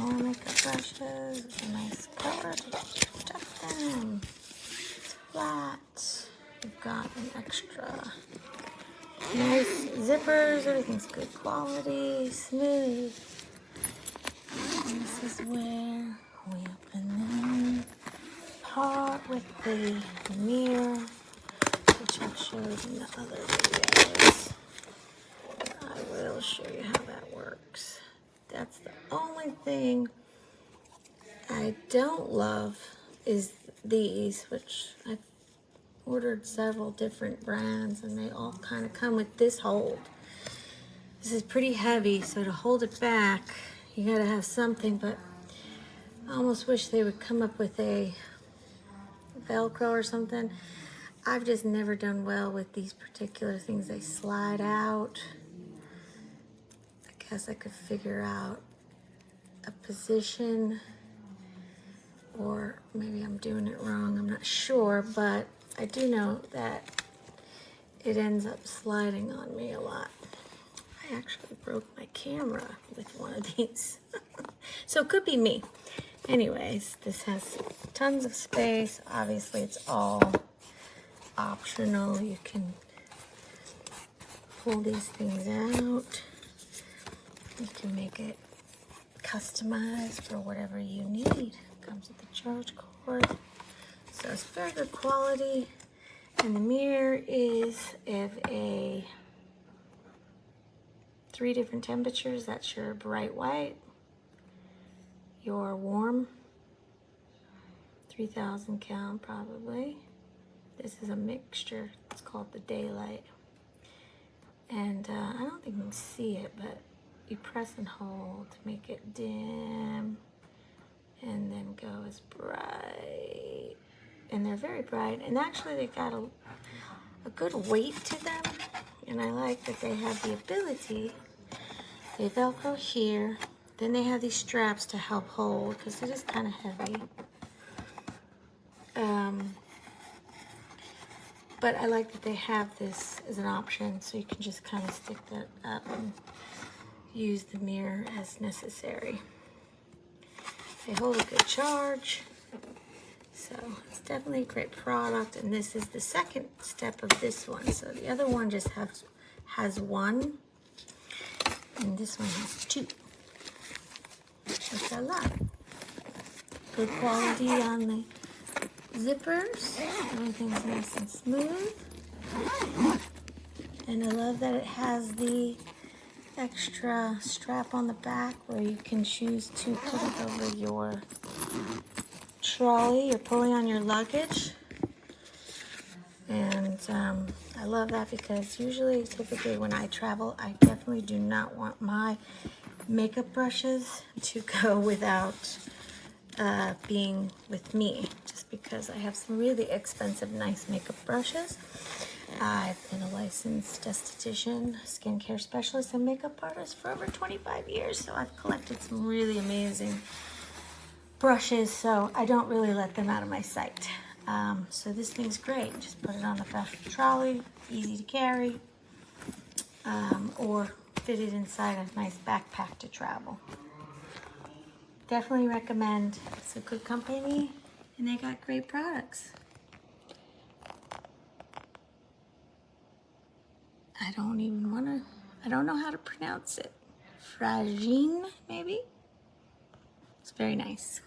more makeup brushes with a nice cover to protect them. It's flat. We've got an extra nice zippers. Everything's good quality, smooth. And this is where we open them. Part with the mirror, which I've showed in the other videos. I will show you how that works. That's the only thing I don't love is these, which I've ordered several different brands and they all kind of come with this hold. This is pretty heavy, so to hold it back, you gotta have something, but I almost wish they would come up with a Velcro or something. I've just never done well with these particular things. They slide out. I guess I could figure out a position, or maybe I'm doing it wrong. I'm not sure, but I do know that it ends up sliding on me a lot. I actually broke my camera with one of these. So it could be me. Anyways, this has tons of space. Obviously, it's all optional. You can pull these things out. You can make it customized for whatever you need. Comes with a charge cord. So it's very good quality. And the mirror is of a 3 different temperatures. That's your bright white, your warm, 3000 count probably. This is a mixture. It's called the daylight. And I don't think you can see it, but you press and hold to make it dim and then go as bright. And they're very bright. And actually they got a good weight to them. And I like that they have the ability, they Velcro here. Then they have these straps to help hold because it is kind of heavy. But I like that they have this as an option, so you can just kind of stick that up and use the mirror as necessary. They hold a good charge, so it's definitely a great product. And this is the second step of this one. So the other one just has one, and this one has 2. Which I love. Good quality on the zippers. Everything's nice and smooth. And I love that it has the extra strap on the back where you can choose to put it over your trolley. You're pulling on your luggage. And I love that because typically when I travel, I definitely do not want my makeup brushes to go without being with me, just because I have some really expensive, nice makeup brushes. I've been a licensed esthetician, skincare specialist, and makeup artist for over 25 years, so I've collected some really amazing brushes, so I don't really let them out of my sight. So this thing's great. Just put it on the back of the trolley, easy to carry, or fit it inside a nice backpack to travel. Definitely recommend. It's a good company and they got great products. I don't know how to pronounce it. Fragine, maybe? It's very nice.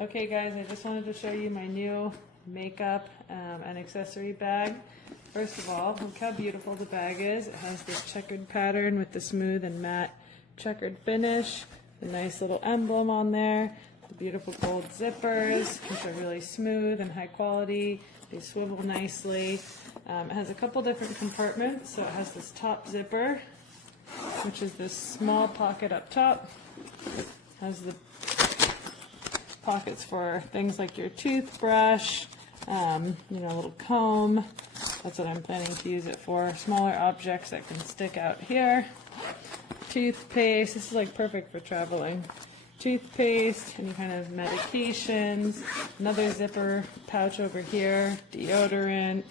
Okay guys, I just wanted to show you my new makeup and accessory bag. First of all, look how beautiful the bag is. It has this checkered pattern with the smooth and matte checkered finish, the nice little emblem on there, the beautiful gold zippers, which are really smooth and high quality. They swivel nicely. It has a couple different compartments. So it has this top zipper, which is this small pocket up top. It has the pockets for things like your toothbrush, you know, a little comb. That's what I'm planning to use it for. Smaller objects that can stick out here. Toothpaste. This is like perfect for traveling. Toothpaste, any kind of medications. Another zipper pouch over here. Deodorant.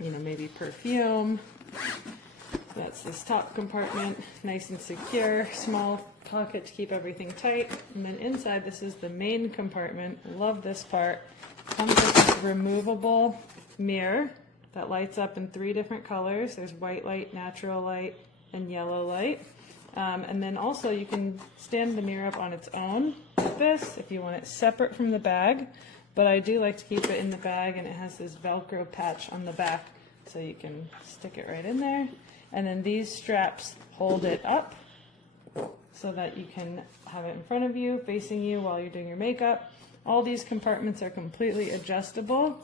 you know, maybe perfume. That's this top compartment, nice and secure, small pocket to keep everything tight. And then inside, this is the main compartment. Love this part. Comes with this removable mirror that lights up in 3 different colors. There's white light, natural light, and yellow light. And then also you can stand the mirror up on its own like this if you want it separate from the bag. But I do like to keep it in the bag, and it has this Velcro patch on the back so you can stick it right in there. And then these straps hold it up so that you can have it in front of you, facing you while you're doing your makeup. All these compartments are completely adjustable.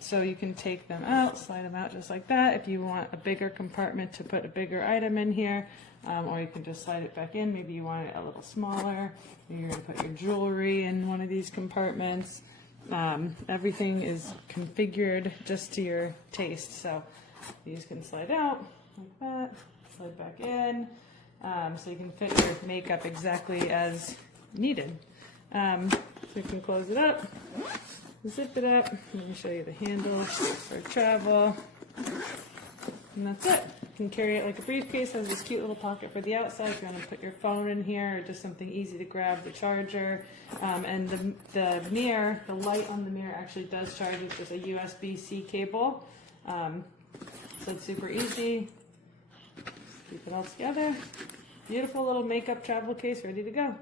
So you can take them out, slide them out just like that. If you want a bigger compartment to put a bigger item in here, or you can just slide it back in. Maybe you want it a little smaller. Maybe you're going to put your jewelry in one of these compartments. Everything is configured just to your taste. So these can slide out like that, slide back in, so you can fit your makeup exactly as needed. So you can close it up, zip it up. Let me show you the handle for travel. And that's it. You can carry it like a briefcase. Has this cute little pocket for the outside if you want to put your phone in here, or just something easy to grab, the charger. And the mirror, the light on the mirror actually does charge with just a USB-C cable. So it's super easy. Keep it all together. Beautiful little makeup travel case ready to go.